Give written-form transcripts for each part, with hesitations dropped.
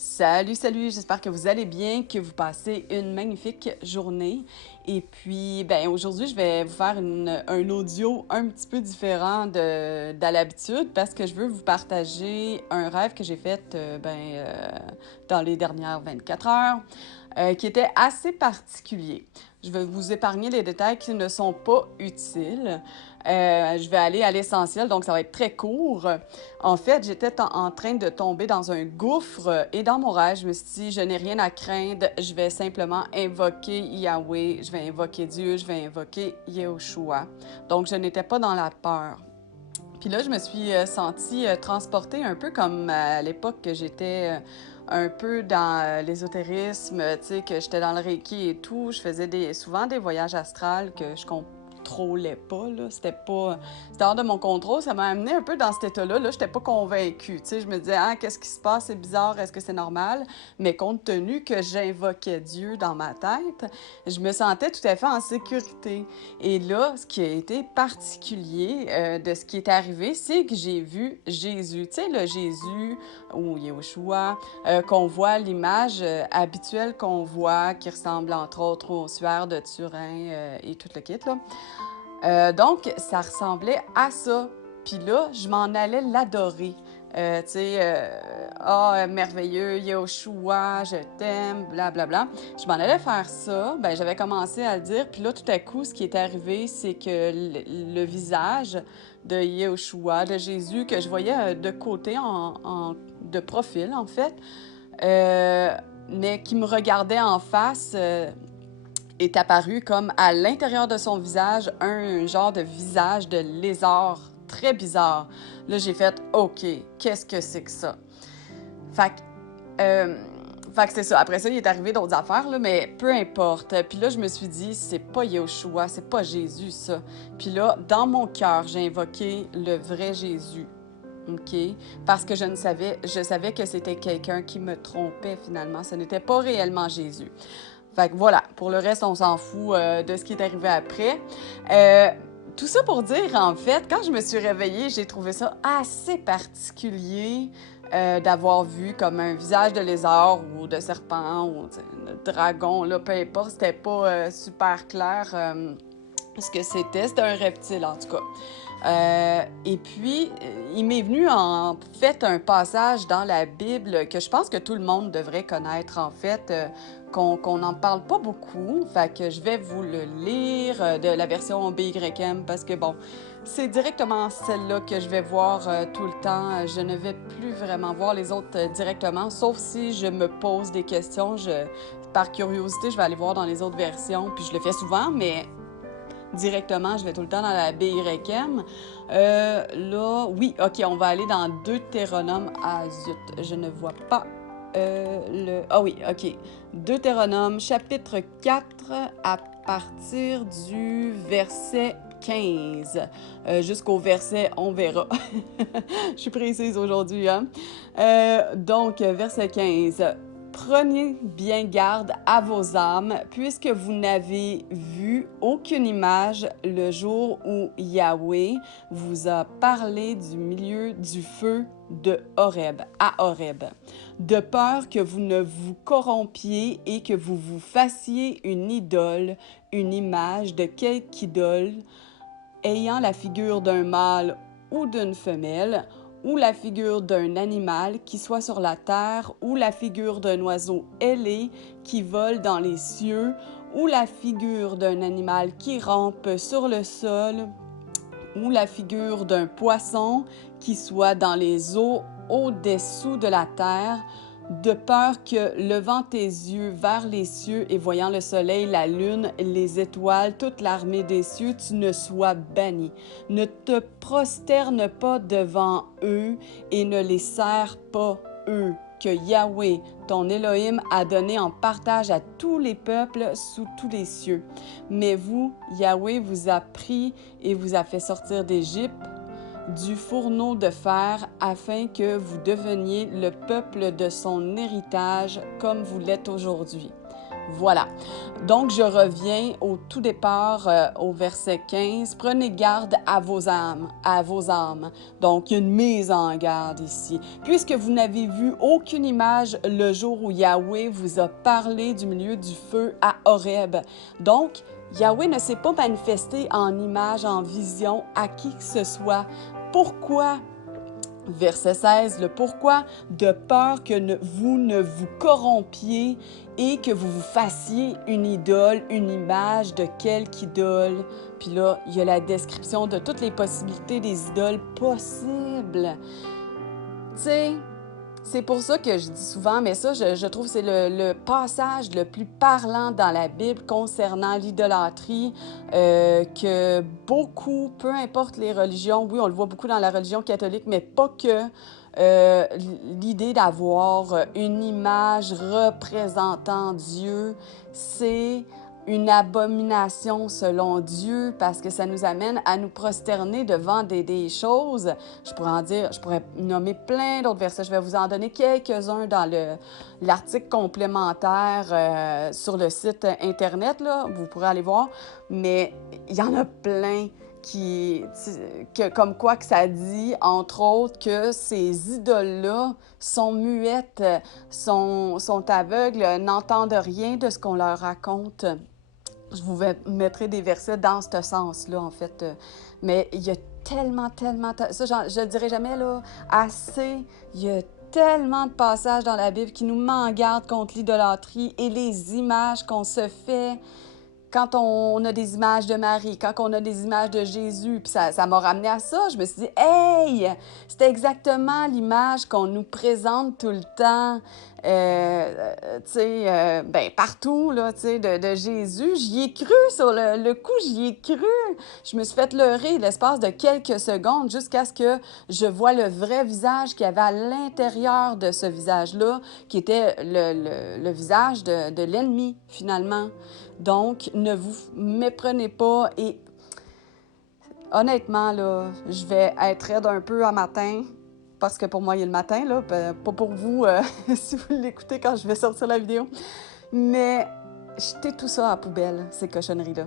Salut, salut, j'espère que vous allez bien, que vous passez une magnifique journée. Et puis, aujourd'hui, je vais vous faire un audio un petit peu différent de l'habitude parce que je veux vous partager un rêve que j'ai fait dans les dernières 24 heures qui était assez particulier. Je vais vous épargner les détails qui ne sont pas utiles. Je vais aller à l'essentiel, donc ça va être très court. En fait, j'étais en train de tomber dans un gouffre et dans mon rêve, je me suis dit, je n'ai rien à craindre, je vais simplement invoquer Yahweh, je vais invoquer Dieu, je vais invoquer Yahushua. Donc, je n'étais pas dans la peur. Puis là, je me suis sentie transportée un peu comme à l'époque que j'étais un peu dans l'ésotérisme, tu sais, que j'étais dans le Reiki et tout. Je faisais souvent des voyages astrales que je contrôlais pas, là. C'était hors de mon contrôle. Ça m'a amené un peu dans cet état-là. Là, j'étais pas convaincue, tu sais. Je me disais, ah, qu'est-ce qui se passe? C'est bizarre. Est-ce que c'est normal? Mais compte tenu que j'invoquais Dieu dans ma tête, je me sentais tout à fait en sécurité. Et là, ce qui a été particulier de ce qui est arrivé, c'est que j'ai vu Jésus. Tu sais, le Jésus ou Yahushua, qu'on voit l'image habituelle qu'on voit, qui ressemble entre autres au suaire de Turin et tout le kit, là. Donc, ça ressemblait à ça. Puis là, je m'en allais l'adorer. Tu sais, merveilleux, Yahushua, je t'aime, blablabla. Je m'en allais faire ça. Ben, j'avais commencé à le dire. Puis là, tout à coup, ce qui est arrivé, c'est que le visage de Yahushua, de Jésus, que je voyais de côté, de profil, en fait, euh, mais qui me regardait en face, est apparu comme à l'intérieur de son visage un genre de visage de lézard très bizarre. Là, j'ai fait « OK, qu'est-ce que c'est que ça? » Fait que, c'est ça. Après ça, il est arrivé d'autres affaires, là, mais peu importe. Puis là, je me suis dit, c'est pas Yahushua, c'est pas Jésus, ça. Puis là, dans mon cœur, j'ai invoqué le vrai Jésus. OK? Parce que je savais que c'était quelqu'un qui me trompait finalement. Ce n'était pas réellement Jésus. Fait que voilà, pour le reste, on s'en fout de ce qui est arrivé après. Tout ça pour dire, en fait, quand je me suis réveillée, j'ai trouvé ça assez particulier d'avoir vu comme un visage de lézard ou de serpent ou de dragon, là, peu importe, c'était pas super clair ce que c'était. C'était un reptile, en tout cas. Et puis, il m'est venu en fait un passage dans la Bible que je pense que tout le monde devrait connaître, en fait, qu'on n'en parle pas beaucoup. Fait que je vais vous le lire de la version BYM parce que, bon, c'est directement celle-là que je vais voir tout le temps. Je ne vais plus vraiment voir les autres directement, sauf si je me pose des questions. Par curiosité, je vais aller voir dans les autres versions, puis je le fais souvent, mais directement, je vais tout le temps dans la BYM. Là, oui, OK, on va aller dans Deutéronome. Ah, zut, je ne vois pas Ah oui, OK. Deutéronome, chapitre 4, à partir du verset 15 jusqu'au verset on verra. Je suis précise aujourd'hui, hein? Donc, verset 15. Prenez bien garde à vos âmes, puisque vous n'avez vu aucune image le jour où Yahweh vous a parlé du milieu du feu de Horeb, à Horeb, de peur que vous ne vous corrompiez et que vous vous fassiez une idole, une image de quelque idole, ayant la figure d'un mâle ou d'une femelle, ou la figure d'un animal qui soit sur la terre, ou la figure d'un oiseau ailé qui vole dans les cieux, ou la figure d'un animal qui rampe sur le sol, ou la figure d'un poisson qui soit dans les eaux au-dessous de la terre, de peur que, levant tes yeux vers les cieux et voyant le soleil, la lune, les étoiles, toute l'armée des cieux, tu ne sois banni. Ne te prosterne pas devant eux et ne les sers pas eux, que Yahweh, ton Elohim, a donné en partage à tous les peuples sous tous les cieux. Mais vous, Yahweh vous a pris et vous a fait sortir d'Égypte, du fourneau de fer, afin que vous deveniez le peuple de son héritage comme vous l'êtes aujourd'hui. Voilà. Donc, je reviens au tout départ, au verset 15. Prenez garde à vos âmes, à vos âmes. Donc, il y a une mise en garde ici. Puisque vous n'avez vu aucune image le jour où Yahweh vous a parlé du milieu du feu à Horeb. Donc, Yahweh ne s'est pas manifesté en image, en vision à qui que ce soit. Pourquoi? Verset 16, le pourquoi, de peur que vous ne vous corrompiez et que vous vous fassiez une idole, une image de quelque idole. Puis là, il y a la description de toutes les possibilités des idoles possibles. Tu sais, c'est pour ça que je dis souvent, mais ça, je trouve que c'est le passage le plus parlant dans la Bible concernant l'idolâtrie, que beaucoup, peu importe les religions, oui, on le voit beaucoup dans la religion catholique, mais pas que, l'idée d'avoir une image représentant Dieu, c'est une abomination selon Dieu parce que ça nous amène à nous prosterner devant des choses. Je pourrais nommer plein d'autres versets. Je vais vous en donner quelques-uns dans l'article complémentaire sur le site Internet, là. Vous pourrez aller voir. Mais il y en a plein comme quoi que ça dit, entre autres, que ces idoles-là sont muettes, sont aveugles, n'entendent rien de ce qu'on leur raconte. Je vous mettrai des versets dans ce sens-là, en fait. Mais il y a tellement, ça, je le dirai jamais, là, assez. Il y a tellement de passages dans la Bible qui nous met en garde contre l'idolâtrie et les images qu'on se fait quand on a des images de Marie, quand on a des images de Jésus. Puis ça m'a ramené à ça. Je me suis dit, hey, c'est exactement l'image qu'on nous présente tout le temps. Partout, là, tu sais, de Jésus. J'y ai cru sur le coup, j'y ai cru. Je me suis fait leurrer l'espace de quelques secondes jusqu'à ce que je vois le vrai visage qu'il y avait à l'intérieur de ce visage-là, qui était le visage de l'ennemi, finalement. Donc, ne vous méprenez pas et honnêtement, là, je vais être raide un peu à matin parce que pour moi, il est le matin, là, pas pour vous si vous l'écoutez quand je vais sortir la vidéo. Mais jetez tout ça à la poubelle, ces cochonneries-là.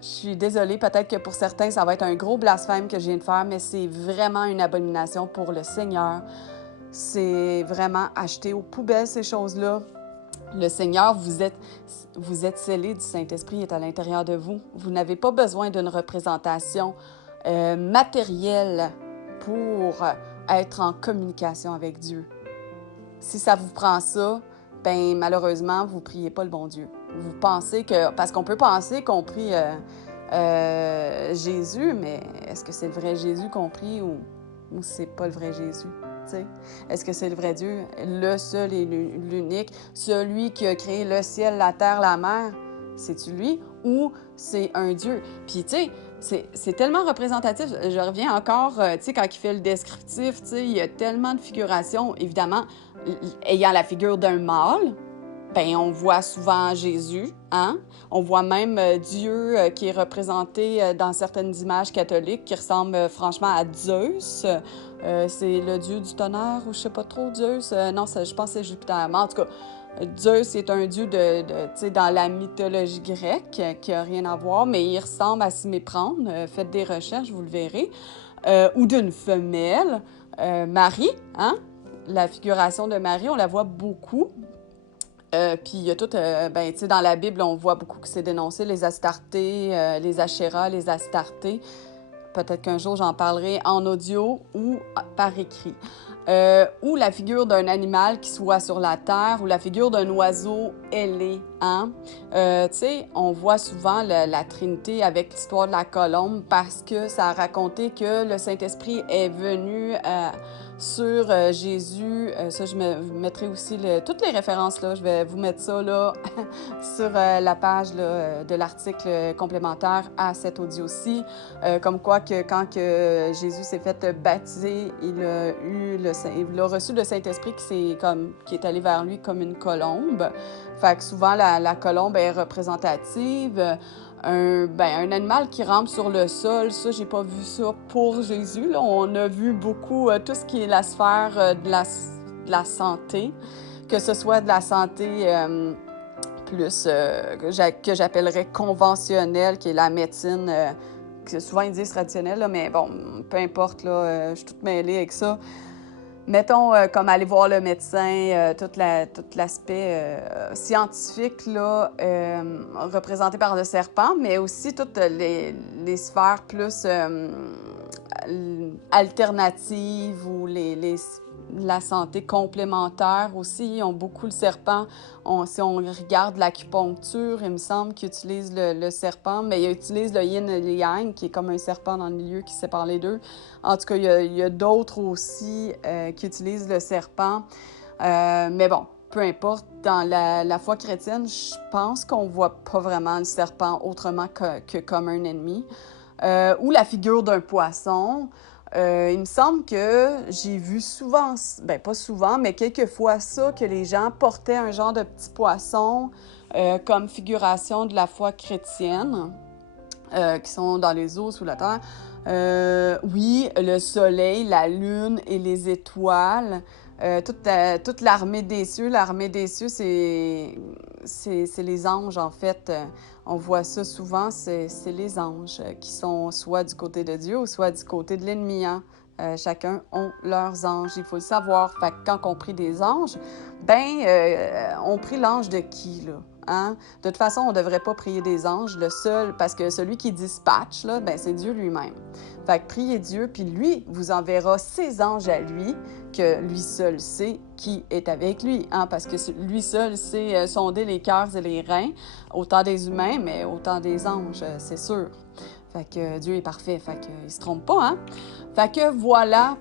Je suis désolée, peut-être que pour certains, ça va être un gros blasphème que je viens de faire, mais c'est vraiment une abomination pour le Seigneur. C'est vraiment acheter aux poubelles ces choses-là. Le Seigneur, vous êtes scellés du Saint-Esprit, il est à l'intérieur de vous. Vous n'avez pas besoin d'une représentation matérielle pour être en communication avec Dieu. Si ça vous prend ça, ben malheureusement, vous ne priez pas le bon Dieu. Vous pensez que... Parce qu'on peut penser qu'on prie Jésus, mais est-ce que c'est le vrai Jésus qu'on prie ou c'est pas le vrai Jésus? Est-ce que c'est le vrai Dieu, le seul et l'unique, celui qui a créé le ciel, la terre, la mer? C'est-tu lui ou c'est un Dieu? Puis, tu sais, c'est tellement représentatif. Je reviens encore, tu sais, quand il fait le descriptif, tu sais, il y a tellement de figurations. Évidemment, ayant la figure d'un mâle, ben on voit souvent Jésus, hein? On voit même Dieu qui est représenté dans certaines images catholiques qui ressemble franchement à Zeus. C'est le dieu du tonnerre ou je sais pas trop, Zeus. Non, je pense que c'est Jupiter. Mais en tout cas, Zeus est un dieu tu sais, dans la mythologie grecque qui a rien à voir, mais il ressemble à s'y méprendre. Faites des recherches, vous le verrez. Ou d'une femelle. Marie, hein? La figuration de Marie, on la voit beaucoup. Puis il y a tout, tu sais, dans la Bible, on voit beaucoup que c'est dénoncé, les Astartés, les Ashéras, les Astartés. Peut-être qu'un jour, j'en parlerai en audio ou par écrit. Ou la figure d'un animal qui soit sur la terre, ou la figure d'un oiseau ailé. Hein? Tu sais, on voit souvent la Trinité avec l'histoire de la colombe parce que ça a raconté que le Saint-Esprit est venu sur Jésus. Ça, je mettrai aussi toutes les références, là. Je vais vous mettre ça là, sur la page là, de l'article complémentaire à cet audio-ci. Comme quoi que quand que Jésus s'est fait baptiser, il a reçu le Saint-Esprit qui est allé vers lui comme une colombe. Fait que souvent, la colombe est représentative. Un animal qui rampe sur le sol, ça, j'ai pas vu ça pour Jésus. Là. On a vu beaucoup tout ce qui est la sphère de la santé, que ce soit de la santé plus que j'appellerais conventionnelle, qui est la médecine, que souvent ils disent traditionnelle, là, mais bon, peu importe, là, je suis toute mêlée avec ça. Mettons, comme aller voir le médecin, tout l'aspect scientifique là, représenté par le serpent, mais aussi toutes les sphères plus alternatives ou la santé complémentaire aussi. Ils ont beaucoup le serpent. Si on regarde l'acupuncture, il me semble qu'ils utilisent le serpent, mais ils utilisent le yin et le yang, qui est comme un serpent dans le milieu qui sépare les deux. En tout cas, il y a d'autres aussi qui utilisent le serpent. Mais bon, peu importe, dans la foi chrétienne, je pense qu'on ne voit pas vraiment le serpent autrement que comme un ennemi. Ou la figure d'un poisson. Il me semble que j'ai vu souvent, ben pas souvent, mais quelques fois ça, que les gens portaient un genre de petit poisson comme figuration de la foi chrétienne, qui sont dans les eaux, sous la terre. Oui, le soleil, la lune et les étoiles. Toute l'armée des cieux. L'armée des cieux, c'est les anges, en fait. On voit ça souvent, c'est les anges qui sont soit du côté de Dieu ou soit du côté de l'ennemi. Hein? Chacun ont leurs anges, il faut le savoir. Fait que quand on prie des anges, on prie l'ange de qui, là? Hein? De toute façon, on ne devrait pas prier des anges, le seul, parce que celui qui dispatche, là, c'est Dieu lui-même. Fait que priez Dieu, puis lui vous enverra ses anges à lui, que lui seul sait qui est avec lui, hein? Parce que lui seul sait sonder les cœurs et les reins, autant des humains, mais autant des anges, c'est sûr. Fait que Dieu est parfait, fait qu'il se trompe pas, hein? Fait que voilà,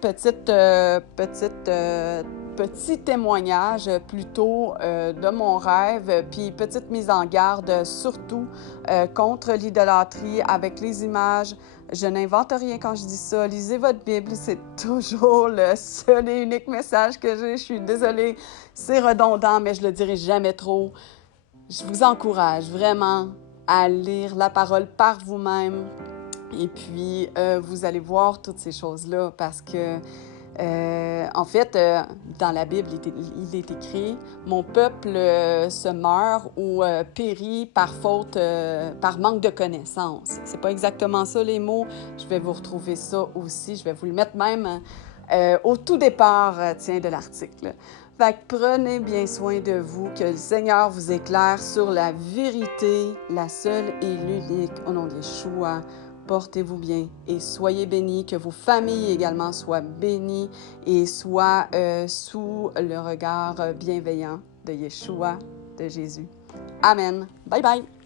petit témoignage plutôt de mon rêve, puis petite mise en garde surtout contre l'idolâtrie avec les images. Je n'invente rien quand je dis ça. Lisez votre Bible, c'est toujours le seul et unique message que j'ai. Je suis désolée, c'est redondant, mais je le dirai jamais trop. Je vous encourage vraiment à lire la parole par vous-même. Et puis, vous allez voir toutes ces choses-là parce que, en fait, dans la Bible, il est écrit « Mon peuple se meurt ou périt par faute, par manque de connaissance ». C'est pas exactement ça les mots. Je vais vous retrouver ça aussi. Je vais vous le mettre même au tout départ, de l'article. Fait que prenez bien soin de vous, que le Seigneur vous éclaire sur la vérité, la seule et l'unique, au nom de Yeshua. Portez-vous bien et soyez bénis, que vos familles également soient bénies et soient sous le regard bienveillant de Yeshua, de Jésus. Amen. Bye bye.